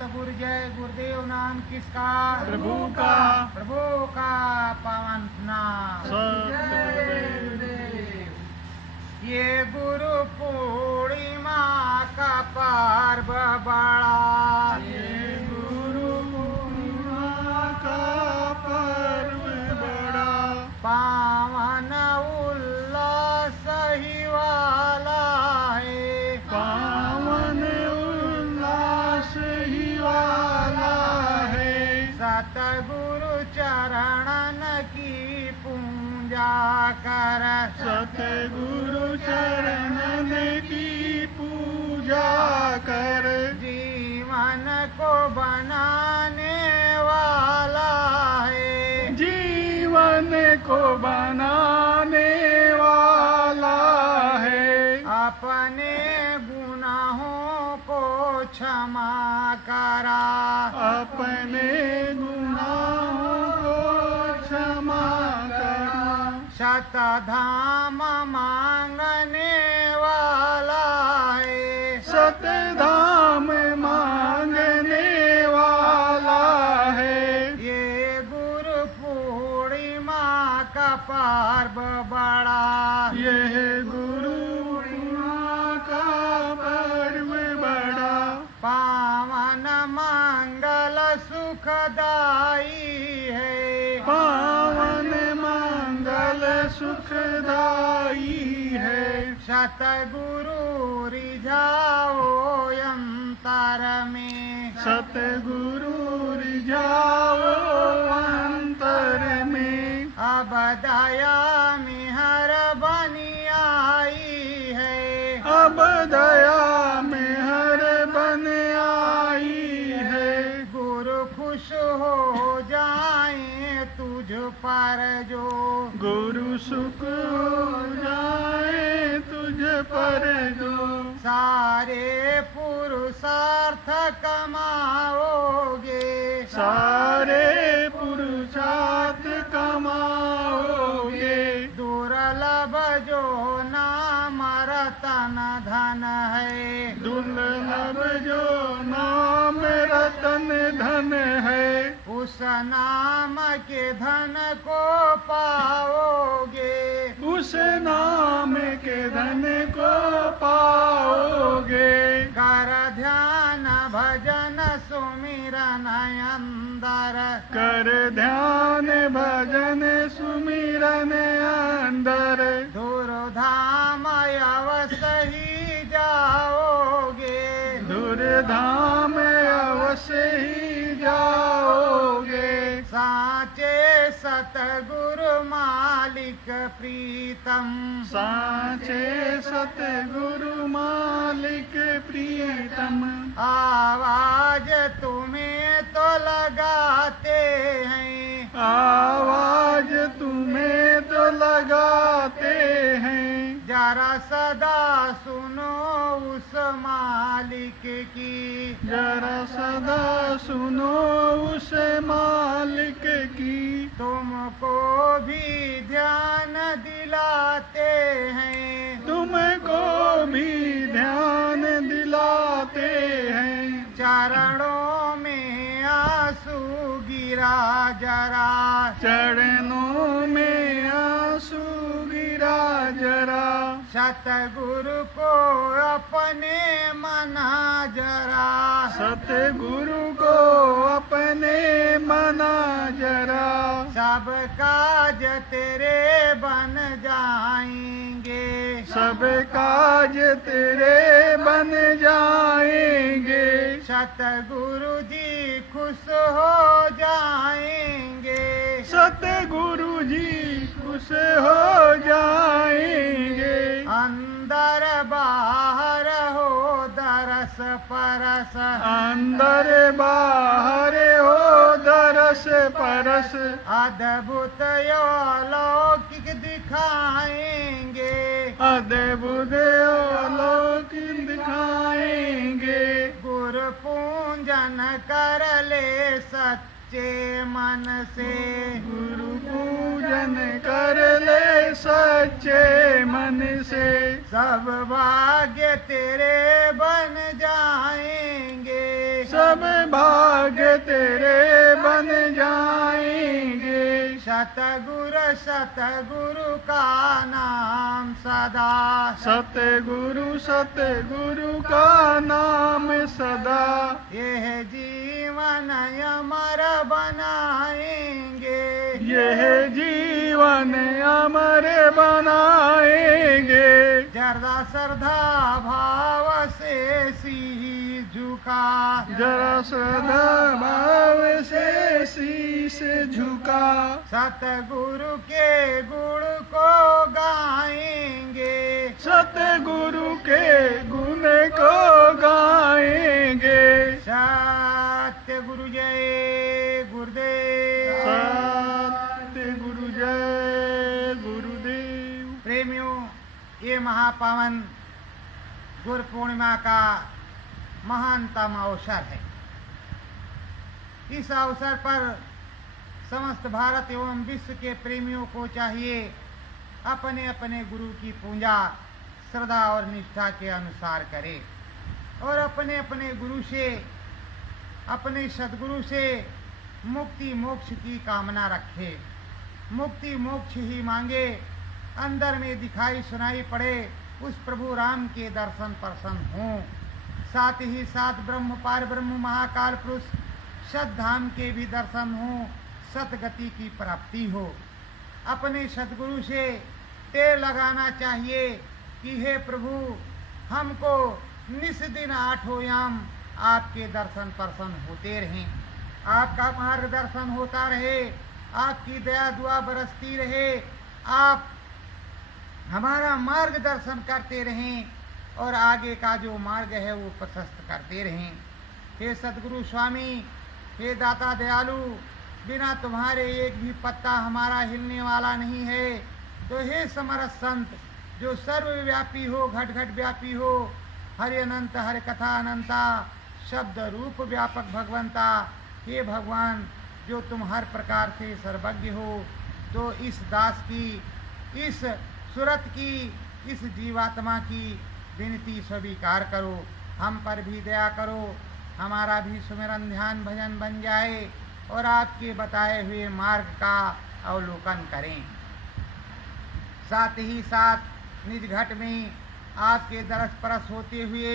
गुरु जय गुरुदेव नाम किसका? प्रभु का। प्रभु का पावन नाम। ये गुरु पूर्णिमा का पर्व बड़ा, ये गुरु पूर्णिमा का पर्व बड़ा, पावन उल्लास ही वाला है। पावन उल्लास ही वाला है। सतगुरु चरणन की पूजा कर, सतगुरु चरणन की पूजा कर, जीवन को बनाने वाला है। जीवन को बनाने वाला है। अपने गुनाहों को क्षमा करा, अपने गुनाहों को क्षमा करा। शतधाम मांगने वाला है। सतधाम मांगने वाला है। ये गुरु पूर्णिमा का पर्व बड़ा, यह गुरु पूर्णिमा का पर्व बड़ा, पावन मंगल सुखदाई है। पावन मंगल सुखदाई है। सतगुरु रिझाओ अंतर में, सतगुरु रिझाओ अंतर में, अब दया मेहर बनी आई है। अब दया में हर बन आई है। गुरु खुश हो जाए तुझ पर जो, गुरु सुख हो जाए तुझ पर जो, सारे पुरुषार्थ कमाओगे। सारे पुरुषार्थ कमाओगे। दुर्लभ जो नाम रतन धन है, दुर्लभ जो नाम रतन धन है, उस नाम के धन को पाओगे। उस नाम के धन को पाओगे। कर ध्यान भजन सुमिरन अंदर, कर ध्यान भजन सुमिरन अंदर, धुरधाम अवश्य ही जाओगे। धुरधाम अवश्य ही जाओगे। साचे सतगुरु मालिक प्रीतम, साचे सतगुरु मालिक प्रीतम, आवाज तुम्हें तो लगाते हैं। आवाज तुम्हें तो लगाते हैं। जरा सदा सुनो उस मालिक की, जरा सदा सुनो उस मालिक की, तुमको भी ध्यान दिलाते हैं। तुमको भी ध्यान दिलाते हैं। चरणों में आंसू गिरा जरा, चरणों में आंसू गिरा जरा, सतगुरु को अपने मना जरा। सतगुरु को अपने मना जरा। सब काज तेरे बन जाएंगे, सब काज तेरे बन जाएंगे। सतगुरु जी खुश हो जाएंगे। सतगुरु जी खुश हो जाएंगे। अंदर बाहर हो दरस परस, अंदर बाहर हो दरस परस, अद्भुत अलौकिक दिखाएंगे। अद्भुत अलौकिक दिखाएंगे। गुरु पूजन कर ले सच्चे मन से, गुरु पूजन कर ले सच्चे मन से, सब भाग्य तेरे बन जाएंगे। सब सब भाग्य तेरे बन जाएंगे। सतगुरु का नाम सदा, सतगुरु का नाम सदा, यह जीवन अमर बनाएंगे, यह जीवन अमर बनाएंगे। जरा श्रद्धा भाव से शीश झुका, जरा श्रद्धा भाव से शीश झुका, सतगुरु के गुण को गाएंगे, सतगुरु के गुण को गाएंगे। सत्य गुरु जय गुरुदेव। सत्य गुरु जय गुरुदेव। प्रेमियों, ये महापावन गुरु पूर्णिमा का महानतम अवसर है। इस अवसर पर समस्त भारत एवं विश्व के प्रेमियों को चाहिए अपने अपने गुरु की पूजा श्रद्धा और निष्ठा के अनुसार करें और अपने अपने गुरु से, अपने सद्गुरु से मुक्ति मोक्ष की कामना रखे। मुक्ति मोक्ष ही मांगे, अंदर में दिखाई सुनाई पड़े उस प्रभु राम के दर्शन प्रसन्न हों। साथ ही साथ ब्रह्म पार ब्रह्म महाकाल पुरुष सद्धाम के भी दर्शन हों, सतगति की प्राप्ति हो। अपने सद्गुरु से टेर लगाना चाहिए कि हे प्रभु, हमको निस दिन आठों याम आपके दर्शन प्रसन्न होते रहें, आपका मार्गदर्शन होता रहे, आपकी दया दुआ बरसती रहे, आप हमारा मार्गदर्शन करते रहें और आगे का जो मार्ग है वो प्रशस्त करते रहें। हे सद्गुरु स्वामी, हे दाता दयालु, बिना तुम्हारे एक भी पत्ता हमारा हिलने वाला नहीं है। तो हे समरथ संत, जो सर्वव्यापी हो, घट घट व्यापी हो, हरि अनंत हरि कथा अनंता, शब्द रूप व्यापक भगवंता, हे भगवान, जो तुम हर प्रकार से सर्वज्ञ हो, तो इस दास की, इस सुरत की, इस जीवात्मा की विनती स्वीकार करो। हम पर भी दया करो, हमारा भी सुमिरन ध्यान भजन बन जाए और आपके बताए हुए मार्ग का अवलोकन करें। साथ ही साथ निज घट में आपके दरस परस होते हुए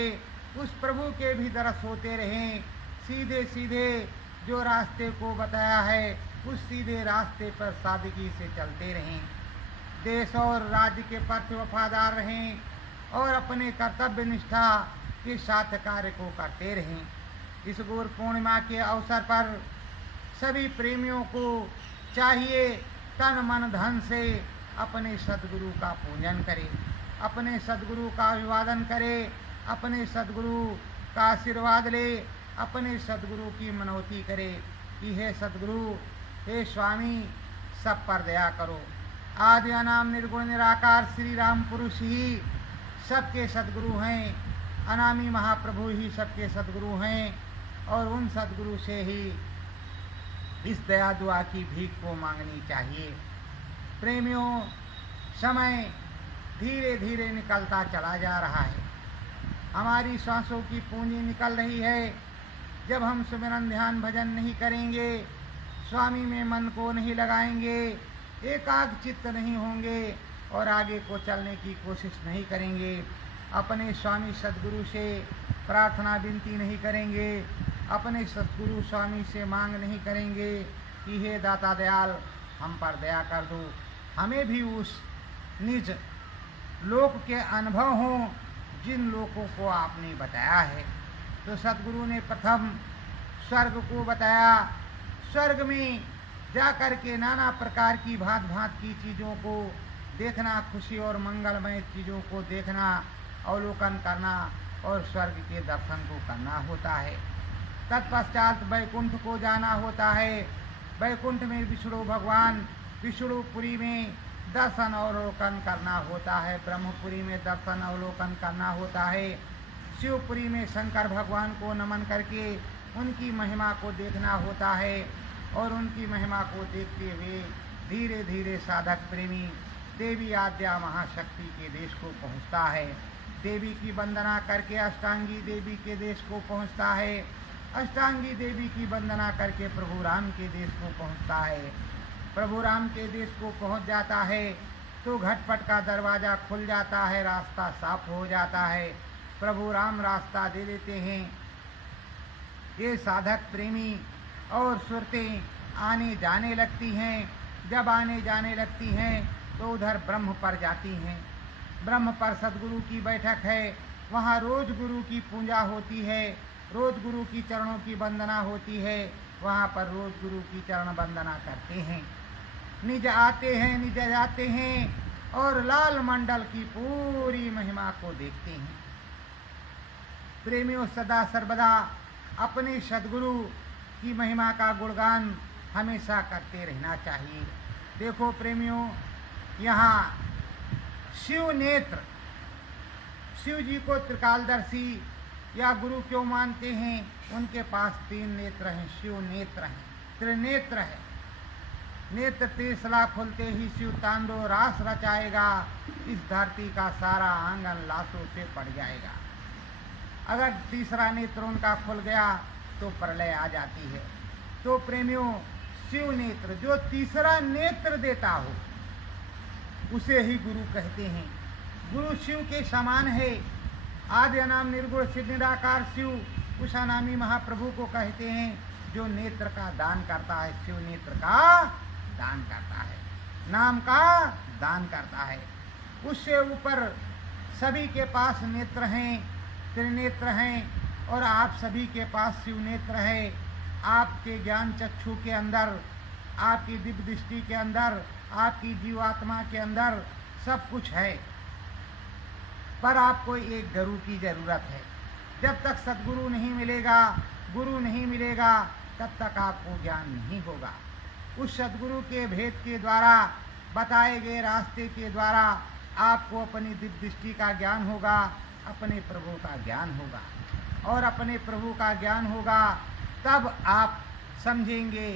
उस प्रभु के भी दरस होते रहें। सीधे सीधे जो रास्ते को बताया है उस सीधे रास्ते पर सादगी से चलते रहें। देश और राज्य के प्रति वफादार रहें और अपने कर्तव्य निष्ठा के साथ कार्य को करते रहें। इस गुरु पूर्णिमा के अवसर पर सभी प्रेमियों को चाहिए तन मन धन से अपने सद्गुरु का पूजन करें, अपने सद्गुरु का अभिवादन करें, अपने सद्गुरु का आशीर्वाद ले, अपने सद्गुरु की मनौती करे कि हे सद्गुरु, हे स्वामी, सब पर दया करो। आदि अनाम निर्गुण निराकार श्री राम पुरुष ही सबके सद्गुरु हैं, अनामी महाप्रभु ही सबके सद्गुरु हैं और उन सद्गुरु से ही इस दया दुआ की भीख को मांगनी चाहिए। प्रेमियों, समय धीरे धीरे निकलता चला जा रहा है, हमारी सांसों की पूंजी निकल रही है। जब हम सुमिरन ध्यान भजन नहीं करेंगे, स्वामी में मन को नहीं लगाएंगे, एकाग्र चित्त नहीं होंगे और आगे को चलने की कोशिश नहीं करेंगे, अपने स्वामी सद्गुरु से प्रार्थना विनती नहीं करेंगे, अपने सद्गुरु स्वामी से मांग नहीं करेंगे कि हे दाता दयाल, हम पर दया कर दो, हमें भी उस निज लोक के अनुभव हों जिन लोगों को आपने बताया है। तो सद्गुरु ने प्रथम स्वर्ग को बताया। स्वर्ग में जाकर के नाना प्रकार की भांत भांत की चीज़ों को देखना, खुशी और मंगलमय चीज़ों को देखना, अवलोकन करना और स्वर्ग के दर्शन को करना होता है। तत्पश्चात वैकुंठ को जाना होता है। वैकुंठ में विष्णु भगवान विष्णुपुरी में दर्शन अवलोकन करना होता है, ब्रह्मपुरी में दर्शन अवलोकन करना होता है, शिवपुरी में शंकर भगवान को नमन करके उनकी महिमा को देखना होता है और उनकी महिमा को देखते हुए धीरे धीरे साधक प्रेमी देवी आद्या महाशक्ति के देश को पहुंचता है। देवी की वंदना करके अष्टांगी देवी के देश को पहुंचता है अष्टांगी देवी की वंदना करके प्रभु राम के देश को पहुंचता है। प्रभु राम के देश को पहुंच जाता है तो घटपट का दरवाजा खुल जाता है, रास्ता साफ हो जाता है। प्रभु राम रास्ता दे देते हैं। ये साधक प्रेमी और सुरतें आने जाने लगती हैं। जब आने जाने लगती हैं तो उधर ब्रह्म पर जाती हैं। ब्रह्म पर सदगुरु की बैठक है। वहाँ रोज गुरु की पूजा होती है, रोज गुरु की चरणों की वंदना होती है। वहाँ पर रोज गुरु की चरण वंदना करते हैं। निज आते हैं, निज जाते हैं और लाल मंडल की पूरी महिमा को देखते हैं। प्रेमियों, सदा सर्वदा अपने सदगुरु की महिमा का गुणगान हमेशा करते रहना चाहिए। देखो प्रेमियों, यहाँ शिव नेत्र, शिव जी को त्रिकालदर्शी या गुरु क्यों मानते हैं? उनके पास 3 नेत्र हैं, शिव नेत्र हैं, त्रिनेत्र है। नेत्र तीसरा खुलते ही शिव तांडव रास रचाएगा, इस धरती का सारा आंगन लाशों से पड़ जाएगा। अगर तीसरा नेत्र उनका खुल गया तो प्रलय आ जाती है। तो प्रेमियों, शिव नेत्र, जो तीसरा नेत्र देता हो उसे ही गुरु कहते हैं। गुरु शिव के समान है। आदि अनाम निर्गुण सिद्ध निराकार शिव उस अनामी महाप्रभु को कहते हैं जो नेत्र का दान करता है। शिव नेत्र का दान करता है, नाम का दान करता है। उससे ऊपर सभी के पास नेत्र हैं, त्रिनेत्र हैं, और आप सभी के पास शिव नेत्र है। आपके ज्ञान चक्षु के अंदर, आपकी दिव्य दृष्टि के अंदर, आपकी जीवात्मा के अंदर सब कुछ है, पर आपको एक गुरु की जरूरत है। जब तक सद्गुरु नहीं मिलेगा, गुरु नहीं मिलेगा, तब तक आपको ज्ञान नहीं होगा। उस सद्गुरु के भेद के द्वारा, बताए गए रास्ते के द्वारा आपको अपनी दिव्य दृष्टि का ज्ञान होगा, अपने प्रभु का ज्ञान होगा। और अपने प्रभु का ज्ञान होगा तब आप समझेंगे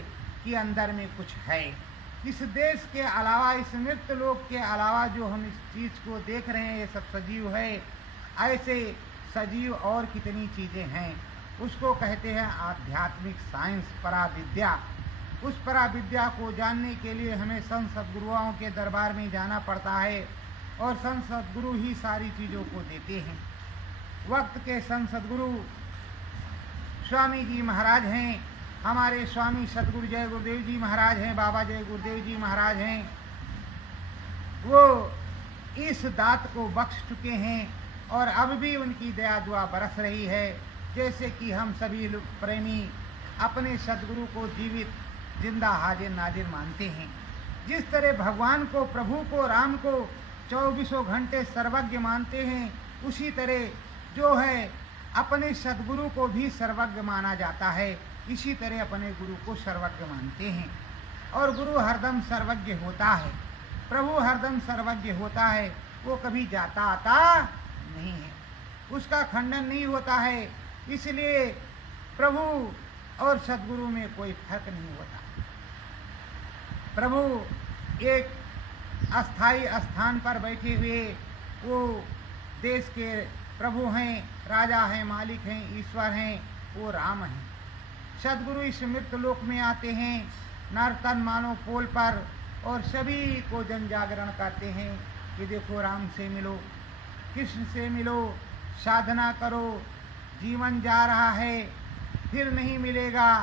कि अंदर में कुछ है। इस देश के अलावा, इस मृत लोक के अलावा जो हम इस चीज़ को देख रहे हैं, ये सब सजीव है। ऐसे सजीव और कितनी चीज़ें हैं, उसको कहते हैं आध्यात्मिक साइंस, पराविद्या। उस पराविद्या को जानने के लिए हमें संत सद्गुरुओं के दरबार में जाना पड़ता है, और संत सद्गुरु ही सारी चीज़ों को देते हैं। वक्त के संत सद्गुरु स्वामी जी महाराज हैं, हमारे स्वामी सद्गुरु जय गुरुदेव जी महाराज हैं, बाबा जय गुरुदेव जी महाराज हैं। वो इस दात को बख्श चुके हैं और अब भी उनकी दया दुआ बरस रही है। जैसे कि हम सभी लोग प्रेमी अपने सद्गुरु को जीवित, जिंदा, हाजिर नाजिर मानते हैं। जिस तरह भगवान को, प्रभु को, राम को 24 घंटे सर्वज्ञ मानते हैं, उसी तरह जो है अपने सद्गुरु को भी सर्वज्ञ माना जाता है। इसी तरह अपने गुरु को सर्वज्ञ मानते हैं। और गुरु हरदम सर्वज्ञ होता है, प्रभु हरदम सर्वज्ञ होता है। वो कभी जाता आता नहीं है, उसका खंडन नहीं होता है। इसलिए प्रभु और सद्गुरु में कोई फर्क नहीं होता। प्रभु एक अस्थाई स्थान पर बैठे हुए वो देश के प्रभु हैं, राजा हैं, मालिक हैं, ईश्वर हैं, वो राम हैं। सद्गुरु इस मृत लोक में आते हैं, नर्तन मानो पोल पर, और सभी को जन जागरण करते हैं कि देखो राम से मिलो, कृष्ण से मिलो, साधना करो, जीवन जा रहा है, फिर नहीं मिलेगा,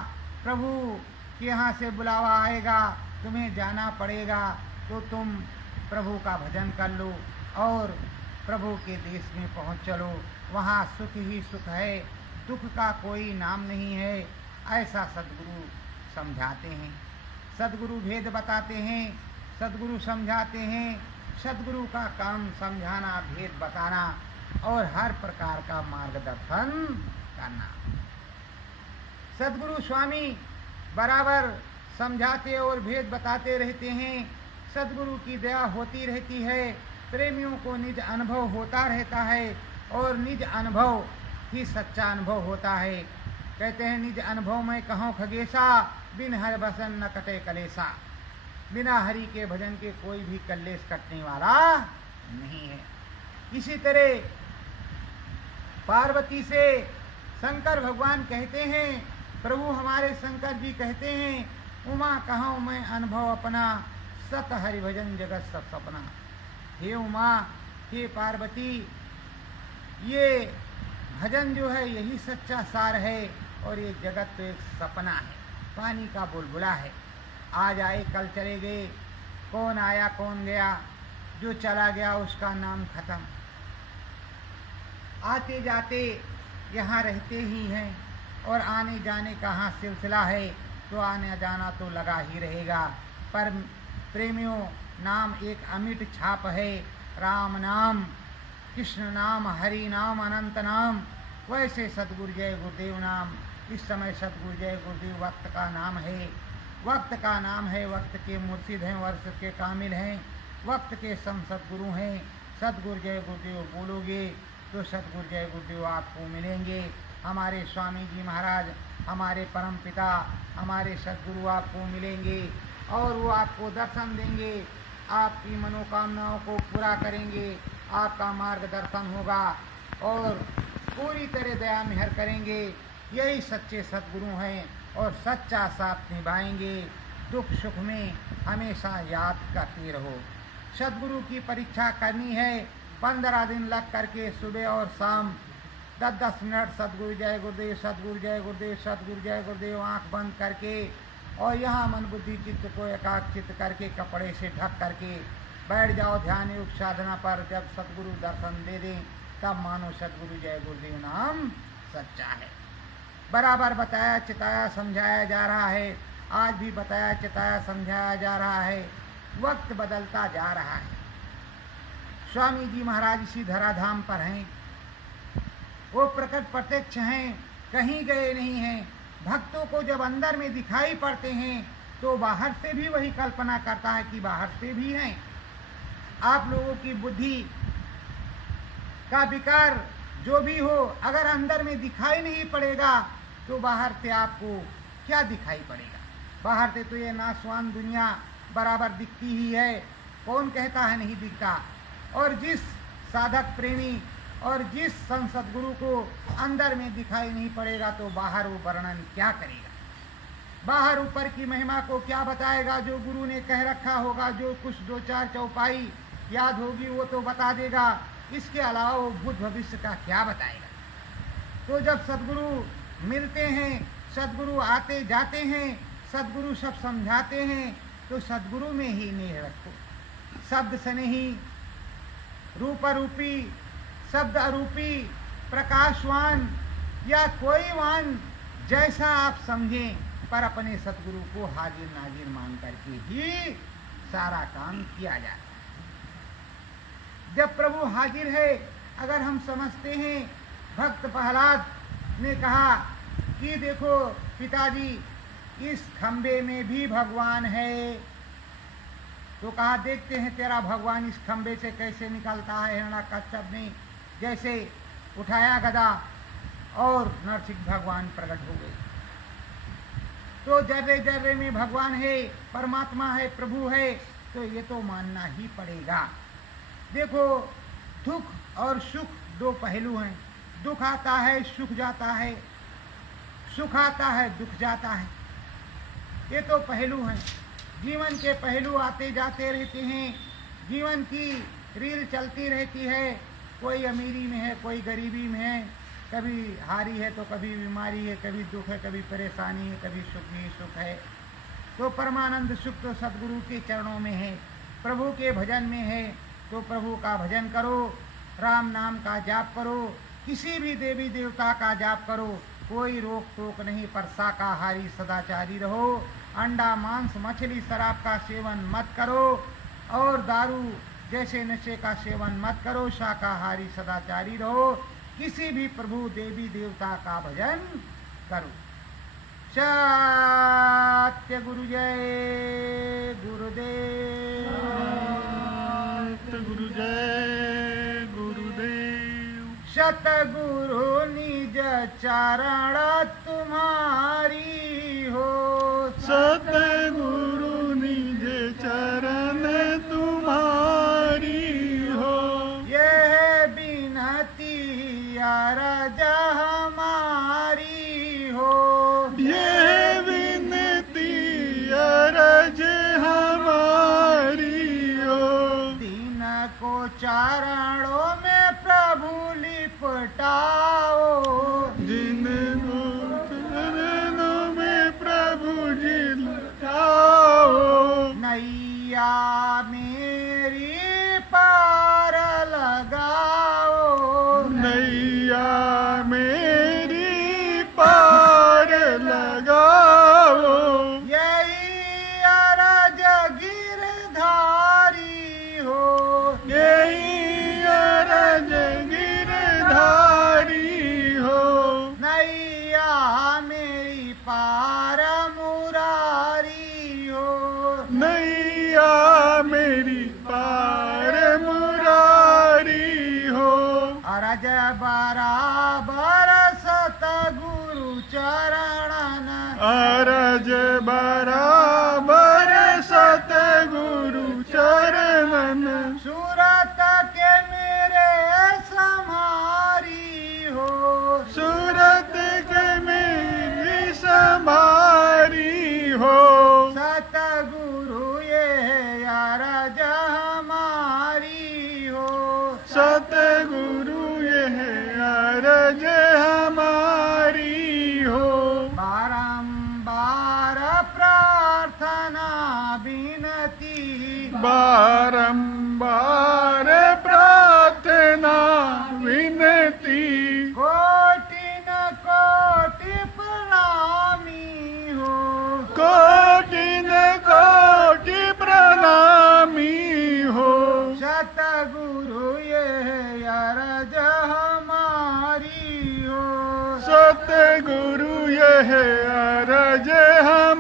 प्रभु के यहाँ से बुलावा आएगा, तुम्हें जाना पड़ेगा, तो तुम प्रभु का भजन कर लो और प्रभु के देश में पहुँच चलो। वहाँ सुख ही सुख है, दुख का कोई नाम नहीं है। ऐसा सद्गुरु समझाते हैं, सद्गुरु भेद बताते हैं, सद्गुरु समझाते हैं। सद्गुरु का काम समझाना, भेद बताना और हर प्रकार का मार्गदर्शन करना। सद्गुरु स्वामी बराबर समझाते और भेद बताते रहते हैं। सद्गुरु की दया होती रहती है, प्रेमियों को निज अनुभव होता रहता है, और निज अनुभव ही सच्चा अनुभव होता है। कहते हैं निज अनुभव में कहो खगेशा, बिन हर बसन न कटे कलेसा। बिना हरि के भजन के कोई भी कलेश कटने वाला नहीं है। इसी तरह पार्वती से शंकर भगवान कहते हैं, प्रभु हमारे शंकर जी कहते हैं, उमा कहूँ मैं अनुभव अपना, सत हरि भजन जगत सब सपना। हे उमा, हे पार्वती, ये भजन जो है यही सच्चा सार है और ये जगत तो एक सपना है, पानी का बुलबुला है। आज आए कल चले गए, कौन आया कौन गया, जो चला गया उसका नाम खत्म। आते जाते यहाँ रहते ही हैं और आने जाने का हाँ सिलसिला है, तो आने जाना तो लगा ही रहेगा। पर प्रेमियों, नाम एक अमिट छाप है। राम नाम, कृष्ण नाम, हरि नाम, अनंत नाम। वैसे सतगुरु जय गुरुदेव नाम, इस समय सतगुरु जय गुरुदेव वक्त का नाम है। वक्त का नाम है, वक्त के मुर्शिद हैं, वर्ष के कामिल हैं, वक्त के सतगुरु हैं। सतगुरु जय गुरुदेव बोलोगे तो सतगुरु जय गुरुदेव आपको मिलेंगे। हमारे स्वामी जी महाराज, हमारे परम पिता, हमारे सतगुरु आपको मिलेंगे और वो आपको दर्शन देंगे, आपकी मनोकामनाओं को पूरा करेंगे, आपका मार्गदर्शन होगा और पूरी तरह दया मेहर करेंगे। यही सच्चे सतगुरु हैं और सच्चा साथ निभाएंगे। दुख सुख में हमेशा याद करते रहो। सतगुरु की परीक्षा करनी है, 15 दिन लग करके सुबह और शाम 10-10 मिनट सतगुरु जय गुरुदेव, सतगुरु जय गुरुदेव, सतगुरु जय गुरुदेव आँख बंद करके और यहाँ मन बुद्धि चित्त को एकाग्रचित करके कपड़े से ढक करके बैठ जाओ ध्यान योग साधना पर। जब सतगुरु दर्शन दे दें तब मानो सतगुरु जय गुरुदेव नाम सच्चा है। बराबर बताया चिताया समझाया जा रहा है, आज भी बताया चिताया समझाया जा रहा है। वक्त बदलता जा रहा है। स्वामी जी महाराज इसी धराधाम पर हैं, वो प्रकट प्रत्यक्ष हैं, कहीं गए नहीं हैं। भक्तों को जब अंदर में दिखाई पड़ते हैं तो बाहर से भी वही कल्पना करता है कि बाहर से भी हैं। आप लोगों की बुद्धि का विकार जो भी हो, अगर अंदर में दिखाई नहीं पड़ेगा तो बाहर से आपको क्या दिखाई पड़ेगा। बाहर से तो ये नासवान दुनिया बराबर दिखती ही है, कौन कहता है नहीं दिखता। और जिस साधक प्रेमी और जिस संसद गुरु को अंदर में दिखाई नहीं पड़ेगा तो बाहर वो वर्णन क्या करेगा, बाहर ऊपर की महिमा को क्या बताएगा। जो गुरु ने कह रखा होगा, जो कुछ 2-4 चौपाई याद होगी वो तो बता देगा, इसके अलावा वो भूत भविष्य का क्या बताएगा। तो जब सदगुरु मिलते हैं, सदगुरु आते जाते हैं, सदगुरु सब समझाते हैं, तो सदगुरु में ही नेह रखो। शब्द से नहीं, रूप रूपी, शब्द अरूपी, प्रकाशवान या कोई वान जैसा आप समझें, पर अपने सतगुरु को हाजिर नाजिर मान करके ही सारा काम किया जाता है। जब प्रभु हाजिर है, अगर हम समझते हैं, भक्त प्रहलाद ने कहा कि देखो पिताजी इस खंबे में भी भगवान है, तो कहा देखते हैं तेरा भगवान इस खंबे से कैसे निकलता है। हिरण्याकश्यप ने जैसे उठाया गदा और नरसिंह भगवान प्रकट हो गए। तो जर्रे जर्रे में भगवान है, परमात्मा है, प्रभु है, तो ये तो मानना ही पड़ेगा। देखो दुख और सुख दो पहलू हैं, दुख आता है सुख जाता है, सुख आता है दुख जाता है, ये तो पहलू हैं। जीवन के पहलू आते जाते रहते हैं, जीवन की रील चलती रहती है, कोई अमीरी में है, कोई गरीबी में है, कभी हारी है तो कभी बीमारी है, कभी दुख है, कभी परेशानी है, कभी सुख ही सुख है। तो परमानंद सुख तो सदगुरु के चरणों में है, प्रभु के भजन में है। तो प्रभु का भजन करो, राम नाम का जाप करो, किसी भी देवी देवता का जाप करो, कोई रोक टोक नहीं, पर शाकाहारी सदाचारी रहो। अंडा मांस मछली शराब का सेवन मत करो और दारू जैसे नशे का सेवन मत करो, शाकाहारी सदाचारी रहो, किसी भी प्रभु देवी देवता का भजन करो। सत्य गुरु जय गुरुदेव, गुरु जय गुरुदेव। सतगुरु निज चरण तुम्हारी हो, सतगुरु निज चरण तुम्हारी हो। यह बिनती अरज हमारी चरणों में प्रभु लिपटाओ। जिनको चरणों में प्रभु जी लुटाओ। नैया मेरी पार लगाओ। नैया मेरी पार लगाओ। यही अरज गिरधारी हो। यही अरज गिरधारी हो। नैया मेरी पार मुरारी हो। नैया मेरी पार मुरारी हो। अरज बराबर सतगुरु चरणन। अरज बराबर सतगुरु चरणन। सूरत के मेरे समारी हो। सूरत के मेरी समारी हो। सतगुरु ये अरज हमारी हो। सतगुरु यह अरज हमारी हो। बारंबार प्रार्थना विनती। बारंबार प्रार्थना विनती। कोटि न कोटि प्रणामी हो। कोटि न कोटि प्रणामी हो। सतगुरु ये अरज हमारी हो। सतगुरु यह अरज हम